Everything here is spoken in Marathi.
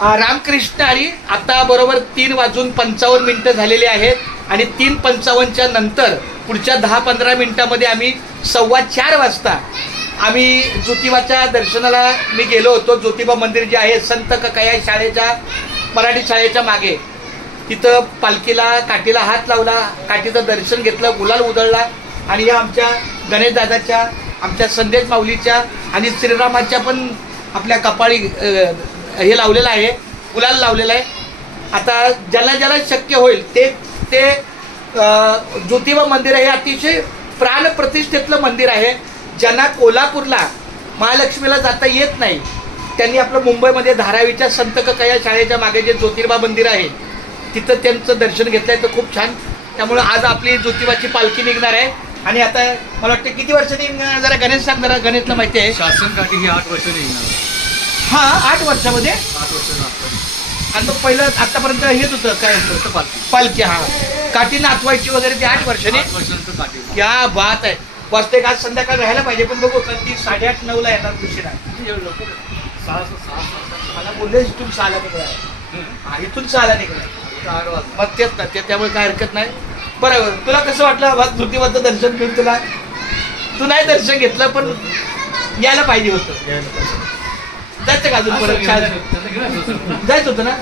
रामकृष्ण हरी. आता बरोबर 3:55 झालेले आहेत आणि 3:55च्या नंतर पुढच्या 10-15 मिनिटांमध्ये आम्ही 4:15 वाजता आम्ही ज्योतिबाच्या दर्शनाला मी गेलो होतो. ज्योतिबा मंदिर जे आहे संत ककाया शाळेच्या मराठी शाळेच्या मागे, तिथं पालखीला काठीला हात लावला, काठीचं दर्शन घेतलं, गुलाल उधळला आणि या आमच्या गणेश दादाच्या, आमच्या संदेश माऊलीच्या आणि श्रीरामाच्या पण आपल्या कपाळी हे लावलेलं आहे, गुलाल लावलेला आहे. आता ज्याला ज्याला शक्य होईल ते ज्योतिबा मंदिर हे अतिशय प्राणप्रतिष्ठेतलं मंदिर आहे. ज्यांना कोल्हापूरला महालक्ष्मीला जाता येत नाही त्यांनी आपलं मुंबईमध्ये धारावीच्या संत ककाया शाळेच्या मागे जे ज्योतिबा मंदिर आहे तिथं त्यांचं दर्शन घेतलंय तर खूप छान. त्यामुळे आज आपली ज्योतिबाची पालखी निघणार आहे. आणि आता मला वाटतं किती वर्षांनी जरा गणेश सांग, जरा गणेशला माहिती आहे. शासन काठी ही 8 वर्ष निघणार. हा 8 वर्षामध्ये 8 वर्ष. आणि मग पहिलं आतापर्यंत हेच होतं काय होतं पालखी. हा काठी नाचवायची वगैरे ते 8 वर्षांनी. 8 वर्षानंतर काठी. क्या बात आहे. वाजते आज संध्याकाळ राहायला पाहिजे पण बघू ती 8:30-9 ला येणार उशिरा. मला बोलले इथून 6 ला निघणार, इथून 6 ला निघणार मग तेच ना ते, त्यामुळे काय हरकत नाही. बरोबर. तुला कसं वाटलं ज्योतिबाचं दर्शन घेऊन? तू नाही दर्शन घेतलं पण यायला पाहिजे होतं. जायचं का अजून परत? जायचं होतं ना.